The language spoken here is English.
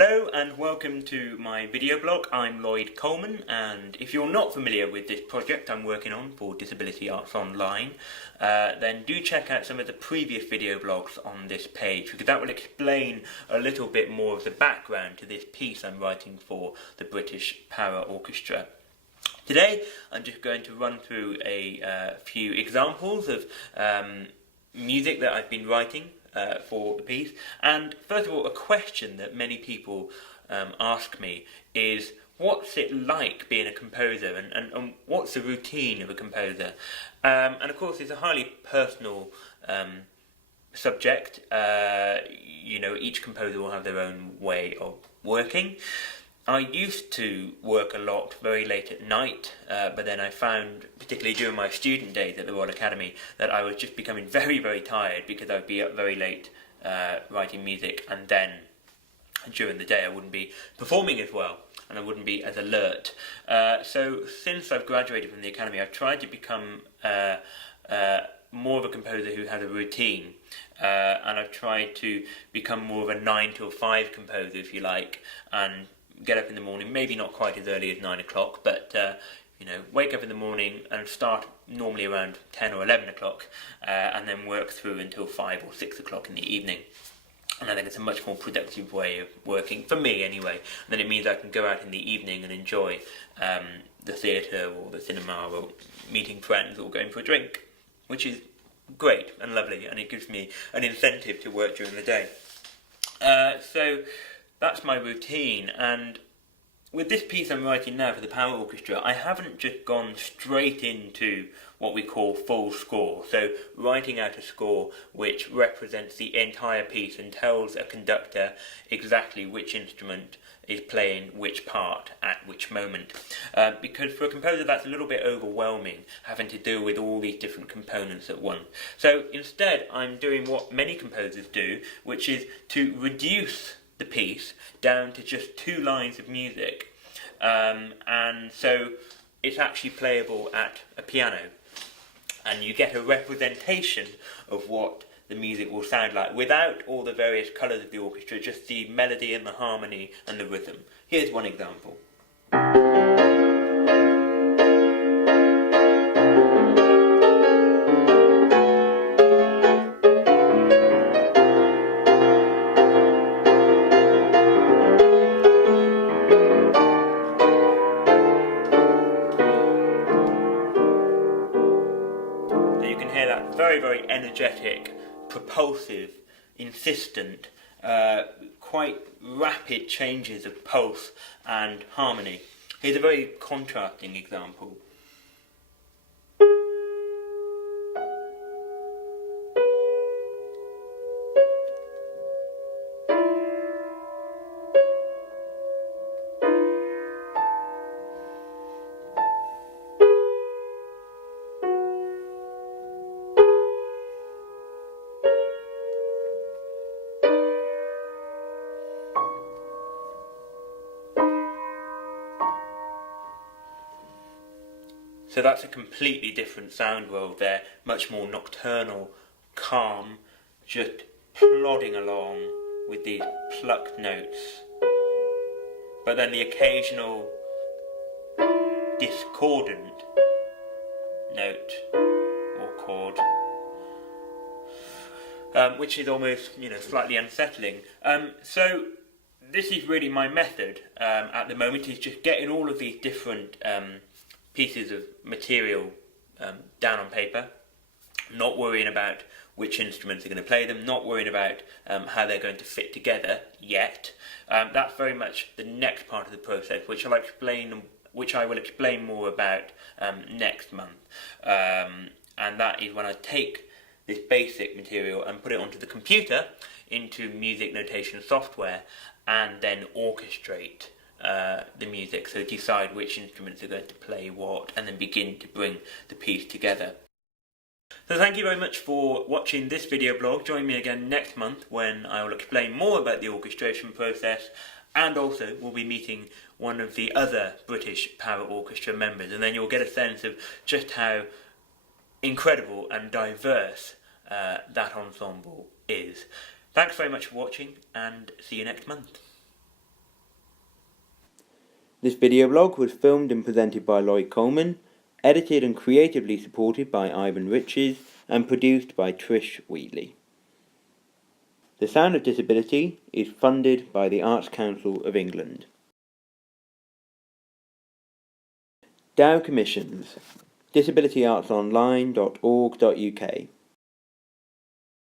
Hello and welcome to my video blog. I'm Lloyd Coleman, and if you're not familiar with this project I'm working on for Disability Arts Online, then do check out some of the previous video blogs on this page, because that will explain a little bit more of the background to this piece I'm writing for the British Paraorchestra. Today I'm just going to run through a few examples of music that I've been writing for the piece. And first of all, a question that many people ask me is, what's it like being a composer, and what's the routine of a composer? And of course it's a highly personal subject. Each composer will have their own way of working. I used to work a lot very late at night, but then I found, particularly during my student days at the Royal Academy, that I was just becoming very, very tired because I'd be up very late writing music, and then during the day I wouldn't be performing as well and I wouldn't be as alert. So since I've graduated from the Academy, I've tried to become more of a composer who has a routine, and I've tried to become more of a 9 till 5 composer, if you like, and get up in the morning, maybe not quite as early as 9 o'clock, but wake up in the morning and start normally around 10 or 11 o'clock, and then work through until 5 or 6 o'clock in the evening. And I think it's a much more productive way of working, for me anyway. And then it means I can go out in the evening and enjoy the theatre or the cinema, or meeting friends, or going for a drink, which is great and lovely, and it gives me an incentive to work during the day. So that's my routine, and with this piece I'm writing now for the Paraorchestra, I haven't just gone straight into what we call full score, so writing out a score which represents the entire piece and tells a conductor exactly which instrument is playing which part at which moment. Because for a composer that's a little bit overwhelming, having to deal with all these different components at once. So instead I'm doing what many composers do, which is to reduce the piece down to just 2 lines of music, and so it's actually playable at a piano, and you get a representation of what the music will sound like without all the various colours of the orchestra, just the melody and the harmony and the rhythm. Here's one example. Very, very energetic, propulsive, insistent, quite rapid changes of pulse and harmony. Here's a very contrasting example. So that's a completely different sound world there, much more nocturnal, calm, just plodding along with these plucked notes. But then the occasional discordant note or chord, which is almost, slightly unsettling. So this is really my method at the moment, is just getting all of these different pieces of material down on paper, not worrying about which instruments are going to play them, not worrying about how they're going to fit together yet. That's very much the next part of the process, which I will explain more about next month. And that is when I take this basic material and put it onto the computer into music notation software, and then orchestrate the music, so decide which instruments are going to play what, and then begin to bring the piece together. So thank you very much for watching this video blog. Join me again next month when I will explain more about the orchestration process, and also we'll be meeting one of the other British Paraorchestra members, and then you'll get a sense of just how incredible and diverse that ensemble is. Thanks very much for watching, and see you next month. This video blog was filmed and presented by Lloyd Coleman, edited and creatively supported by Ivan Riches, and produced by Trish Wheatley. The Sound of Disability is funded by the Arts Council of England. DAO Commissions. DisabilityArtsOnline.org.uk